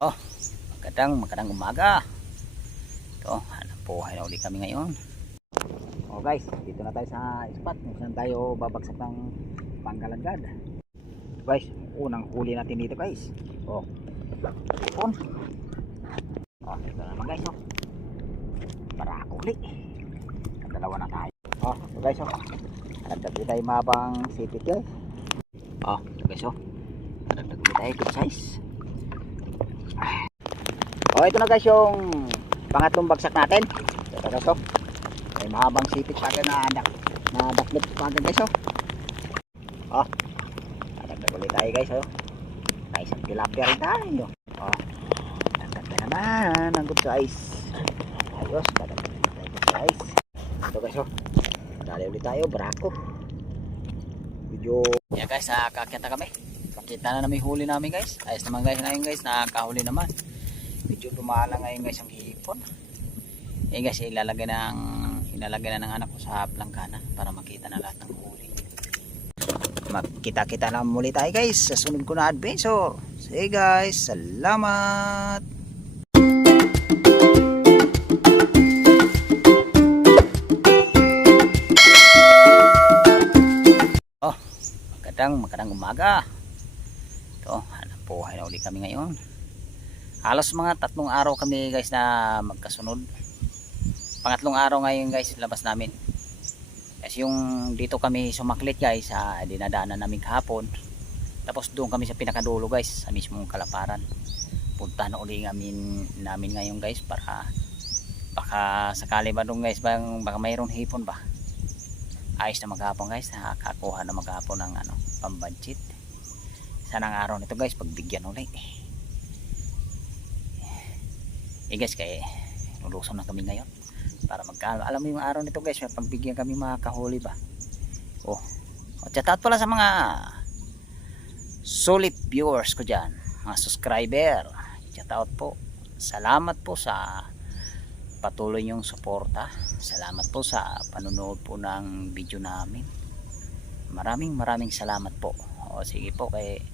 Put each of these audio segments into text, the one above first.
Oh, magandang umaga. Ito, hanap buhay na uli kami ngayon. Oh guys, dito na tayo sa spot kung saan tayo babagsak ng panggalagad. Guys, unang huli natin dito guys. Oh, ipon. Oh, ito na naman guys. Oh, para huli. Dalawa na tayo. Oh, ito guys. Oh, nagdagdag tayo mabang sipit guys. Oh, ito guys. Oh, nagdagdag tayo kit size. Oh, ito na guys yung pangatlong bagsak natin. Ito guys, oh. May mahabang sipit pa atin na daklit pa atin guys, oh. Oh, nadagdag ulit tayo guys, oh. Ay, isang tilapia rin tayo. Oh, dagdag na naman ang good size. Ayos, dagdag na tayo good size. Ito guys, oh. Dali ulit tayo, brako. Video. Yeah guys, kakita kami. Pakita na namin huli namin guys. Ayos naman guys ngayon guys, nakahuli naman. Medyo lumala ngayon guys ang hipon. Eh guys, ilalagay na ng anak ko sa plangkana para makita na lahat ng huli. Magkita-kita na muli tayo guys sa sunod ko na adventure. Sige guys, salamat. Oh, magandang umaga. Ito, hanap buhay na uli kami ngayon. Halos mga 3 araw kami guys na magkasunod. Pangatlong araw ngayon guys labas namin. Kasi yung dito kami sumaklit guys sa dinadaanan namin kahapon. Tapos doon kami sa pinakadulo guys sa mismong kalaparan. Punta na uli namin ngayon guys para baka sakali ba doon guys baka mayroong hipon ba. Ayos na maghapon guys, nakakuha na maghapon ng pambudget. Sanang araw nito guys pagbigyan ulit. Guys, kaya luluson na kami ngayon para alam mo yung araw nito guys, may pagbigyan kami makakahuli ba. Oh, shout out pala sa mga solid viewers ko dyan, mga subscriber. Shout out po, salamat po sa patuloy nyong suporta, salamat po sa panonood po ng video namin. Maraming salamat po. O sige po, guys,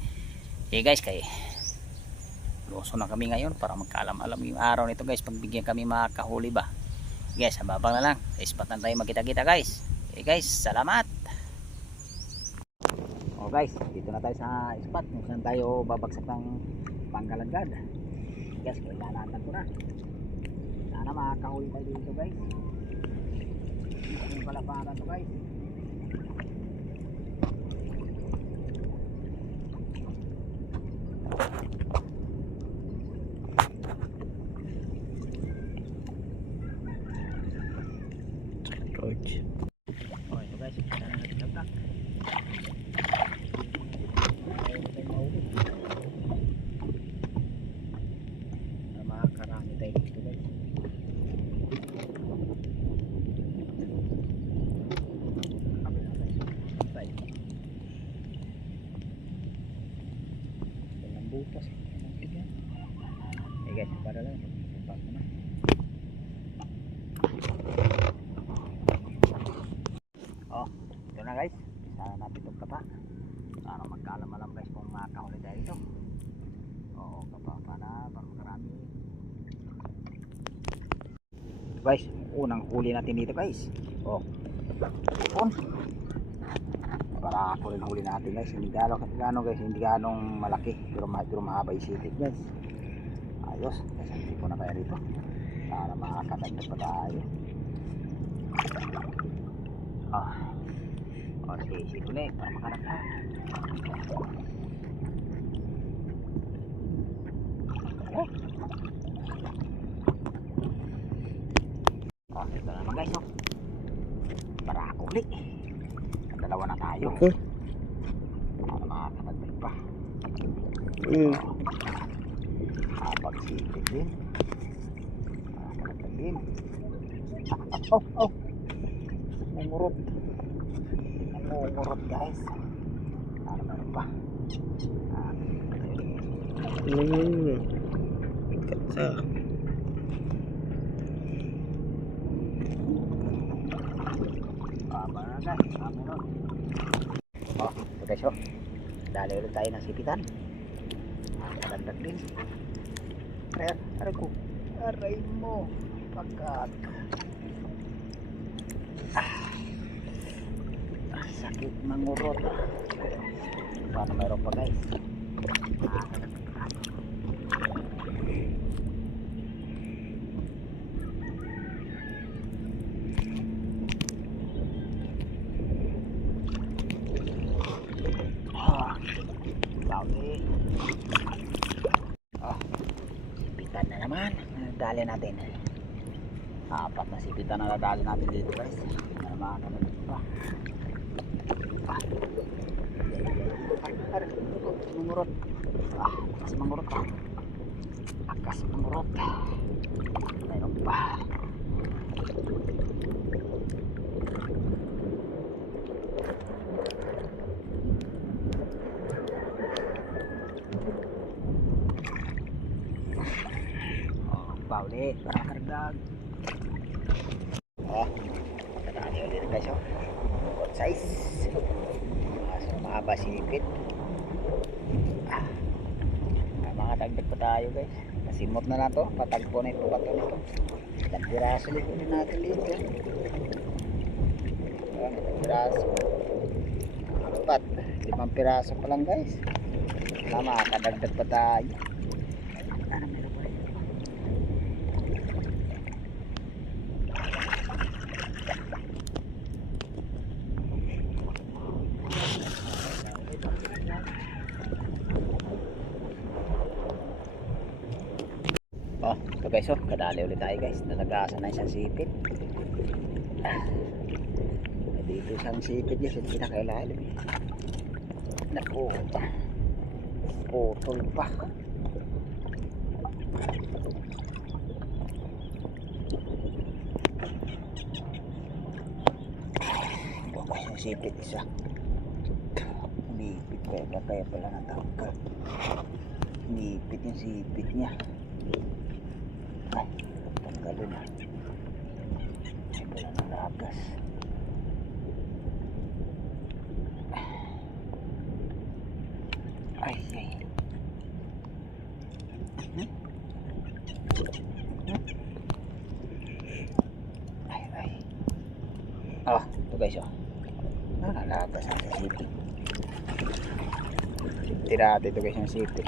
luso na kami ngayon para magkaalam-alam yung araw nito guys, pagbigyan kami makakahuli ba. Guys, habang na lang sa spot na tayo magkita-kita guys. Okay guys, salamat. Oh guys, dito na tayo sa spot kung saan tayo babagsak ng panggalagad. Guys, kailangan ko na. Sana makakahuli tayo dito guys. Dito yung palaparan to guys. George. Oh, ito guys, kita na natin lagdak. Makakarami tayo dito guys. Walang butas. Guys, para lang. Oh, ito na guys. Sana natin itong kapa. Para magkaalam-alam guys kung makakahuli tayo ito. Oo, kapa na para makarami. Guys, unang huli natin dito guys. Oh, ipon. Para ako rin huli natin guys. Hindi gano'ng guys, hindi gano'ng malaki. Pero mahaba isipit guys. Ayos, kasi hindi po na kaya rito. Para makakatagdag pa tayo. Sige ulit para makaraphan. Ito naman guys, oh. Para ako ulit. Dalawa na tayo. Okay. Para makakatagdag pa. Habang sipit din. Makakatagdag din. Oh. Mumurot guys. Ano pa? Kata. Oh, ito guys, oh. Dali ulit tayo ng sipitan. Dagdag din. Ayan, aray ko. Aray mo. Pagkat. Sakit mangurot. Paano meron pa guys? Bawi. Sipitan na naman. Nadali natin. Apat na sipitan na nadali natin dito guys. Para makakalagot pa. Mangurot. Akas mangurot pa. Akas mangurot. Mayroon pa. Pauli, para karagdag. Nadali ulit guys. Good size. Mahaba sipit. Mga dagdag pa tayo guys. Masimot na na to. Patagpo na ito. Bato nito. Ilang piraso ulit natin dito. Ilang piraso. 5 piraso pa lang guys. Makadagdag pa tayo. Meron pa rin. Ito guys, kadali ulit tayo guys. Nalagasan na isang sipit. Dito isang sipit guys, yung pinakailalim. Naku, putol pa. Ito guys, yung sipit isa. Nipit kaya pala natangkal. Nipit yung sipit niya. Ay, tanggalin na. Ay, pala nalagas. Ay. Ay. Ito guys, nalagas na sa sipit. Tirate ito guys yung sipit.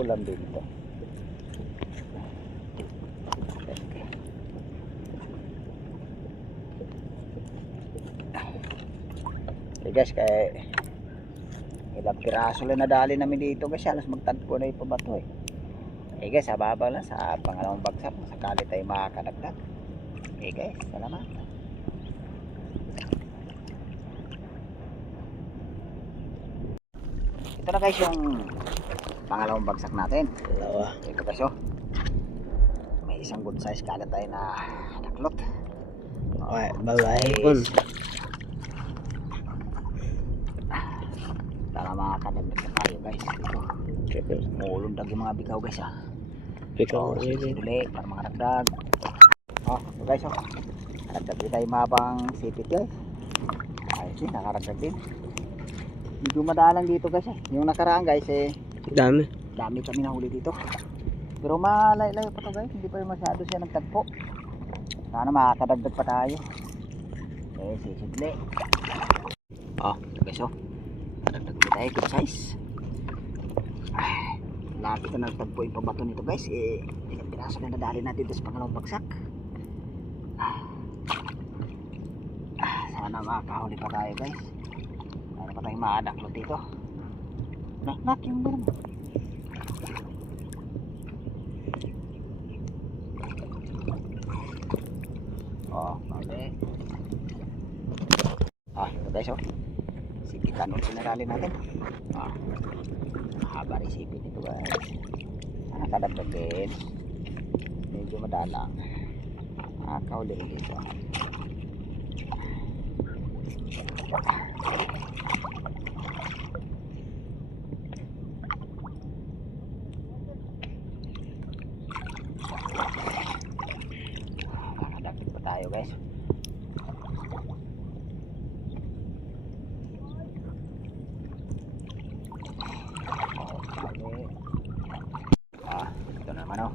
Ulam din ito. Guys, kaya ilang piraso lang nadali namin dito guys, halos magtagpo na yung pabato guys, hababa lang sa pangalawang bagsak, sakali tayo makakadagdag. Guys, salamat. Ito na guys yung pangalawang bagsak natin. Ito guys, may isang good size kalat tayo na naklot. Okay, bye-bye. Para makakadagdag na tayo guys. Mulundag yung mga bikaw guys Duli para makadagdag. Ito guys Kadagdag din tayo mabang sipit guys. Ayos din, nakaragdag din. Medyo madalang dito guys Yung nakaraan guys Dami kami nahuli dito. Pero malayo pa to guys. Hindi pa masyado siya nagtagpo. Sana makakadagdag pa tayo. Sisidli. Ito guys Kadagdag din tayo, good size. Lapit na nagtagpo yung pabato nito guys. Ilang piraso na nadali natin dito sa pangalawang bagsak. Sana makakahuli pa tayo guys. Sana pa tayong maadaklot dito. Nak yung gano'n. Mali. Ito guys sipitan ulit sinarali natin. Mahaba rin sipit ito guys. Nakadagdag din. Medyo madalang. Nakakahuli rin dito. Nakadagdag pa tayo guys.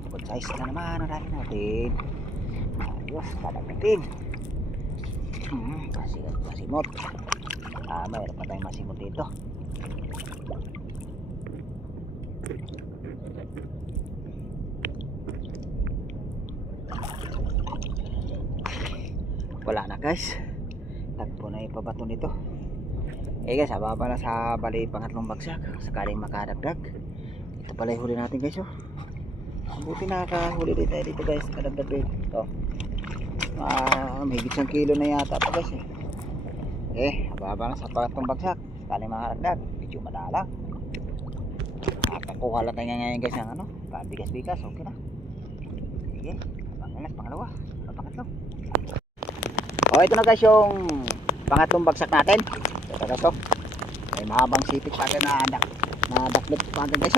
Good size na naman ang dali natin. Ayos, kadagdatin. Masimot. Mayroon pa tayong masimot dito. Wala na guys. Tagpo na yung pabato nito. Guys, ababa na sa bali pangatlong bagsak. Sakaling makadagdag. Ito pala yung huli natin guys. Buti nakakahuli din tayo dito guys. Kadagdag din. Ito. Mahigit 1 kilo na yata ito guys. Ababa na sa pangatlong bagsak. Sakaling makadagdag. Medyo madalang. Nakakuha lang tayo ngayon guys ng bigas-bigas. Okay na. Sige. Pangalawa. Pangatlo. Ito na guys yung pangatlong bagsak natin. Ito guys, may mahabang sipit pa atin na daklit pa atin guys.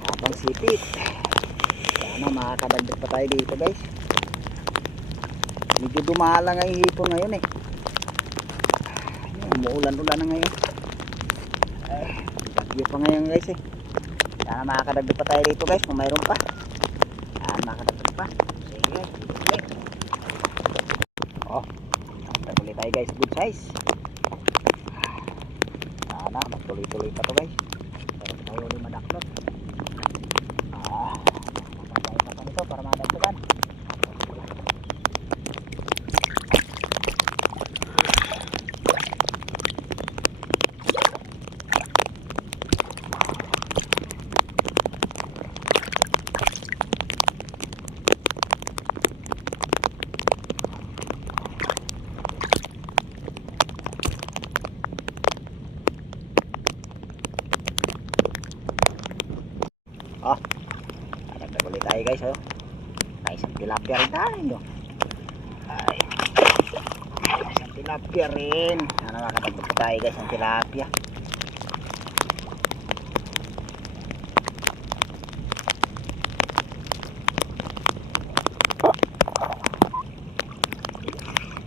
Mahabang sipit. Sana makakadagdag pa tayo dito guys. Medyo dumalang ang hipon ngayon umuulan-ulan na ngayon. Bagyo pa ngayon guys Sana makakadagdag pa tayo dito guys kung mayroon pa. Makakadagdag pa. Sige guys. Ulit tayo guys, good size. Sana magtuloy-tuloy pa to guys. Pero tayo ulit madaklot. Matay pa nito para madagdagan. Dagdag ulit tayo guys. Isang tilapia rin tayo. Isang tilapia rin. Sana makadagdag tayo guys ng tilapia.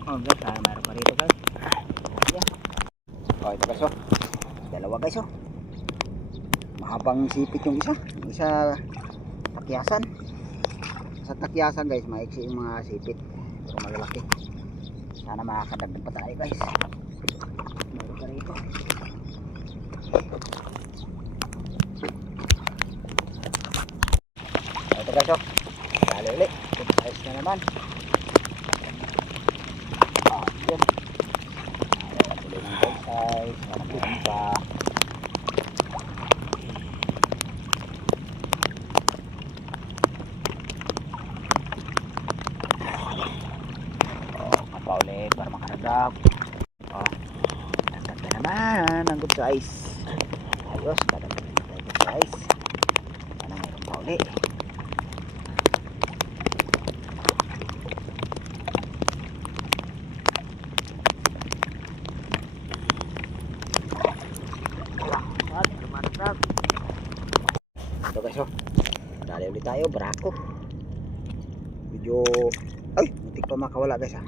Guys, mayroon pa rito guys. Ito guys dalawa guys mahabang sipit yung isa takyasan. Sa takyasan guys maiksi yung mga sipit pero malalaki. Sana makakadagdag pa tayo guys. Meron pa rito. Ito guys dali ulit. Ayos na naman. Yan tuloy ng guys. Sana meron pa. Ulit para makadagdag. Dagdag na naman ang good size. Ayos, kadagdag na tayo good size. Sana mayroon pa ulit. Ito guys dali ulit tayo, barako. Medyo muntik pa makawala guys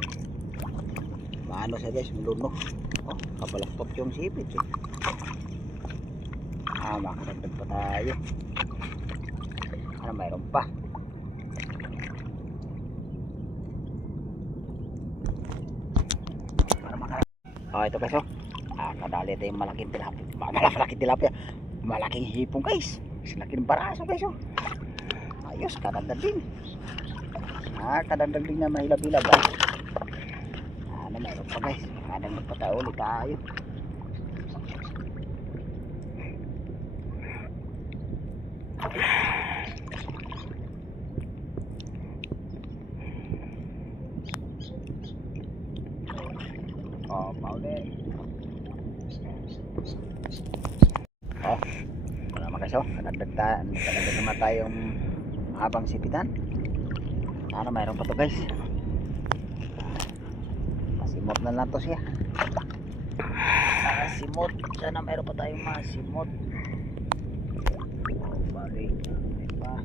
Maano siya guys, maluno. Kabalaktot yung sipit makadagdag pa tayo. Mayroon pa. Ito guys kadali tayong malaking tilapia. Malaking hipong guys. Malaking baraso guys Ayos, kadagdag din. Kadagdag din na mahilab-hilab mayroon pa guys. Kadagdag pa tayo ulit tayo. Paulit. Wala naman guys kadagdag naman tayong habang sipitan. Sana mayroon pa to guys. Simot na lang to siya. Simot. Sana mayroon pa tayong masimot. Balik. Pa.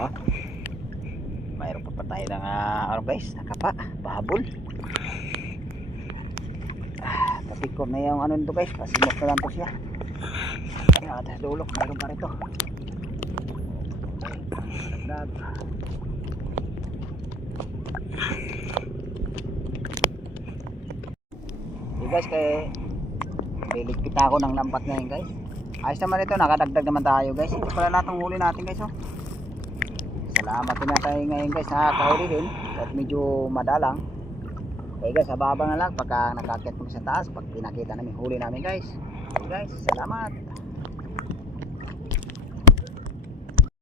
Oh. Mayroon pa tayo ng ano guys, nakapa, bahabol. Tapikor na yung ano nito guys, pasimot na lang po siya. Ayan, atas dulo, mayroon pa rito. Dagdag. Guys, kay liligpit ako ng lambat ngayon guys. Ayos naman ito, nakadagdag naman tayo guys. Ito pala lahat ng huli natin guys. Oh. Salamat din na tayo ngayon guys, nakakahuli din at medyo madalang. Okay guys, sa baba na lang pagka nakakit mo sa taas, pag pinakita namin huli namin guys. Okay guys, salamat.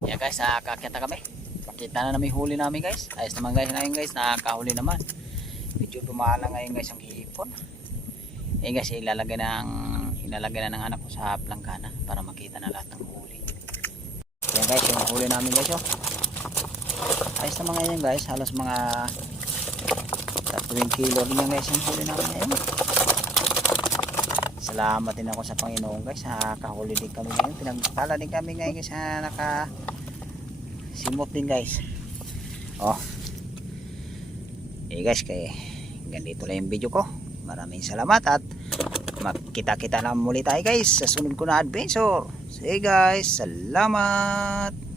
Yeah guys, nakakit na kami. Pakita na namin huli namin guys. Ayos naman guys ngayon guys, nakakahuli naman. Medyo dumala ngayon guys ang hipon. Eh guys, ilalagay na ng anak ko sa planggana para makita na lahat ng huli. Yan guys, yung huli namin guys. Oh. Ayos na mga yan guys, halos mga 3 kilo din yan guys yung huli namin ngayon. Salamat din ako sa Panginoon guys, nakahuli din kami ngayon. Pinagpala din kami ngayon guys, nakasimot din guys. Oh. Eh guys, kaya ganito lang yung video ko. Maraming salamat at magkita-kita na muli tayo guys sa sunod ko na adventure. Sige guys, salamat.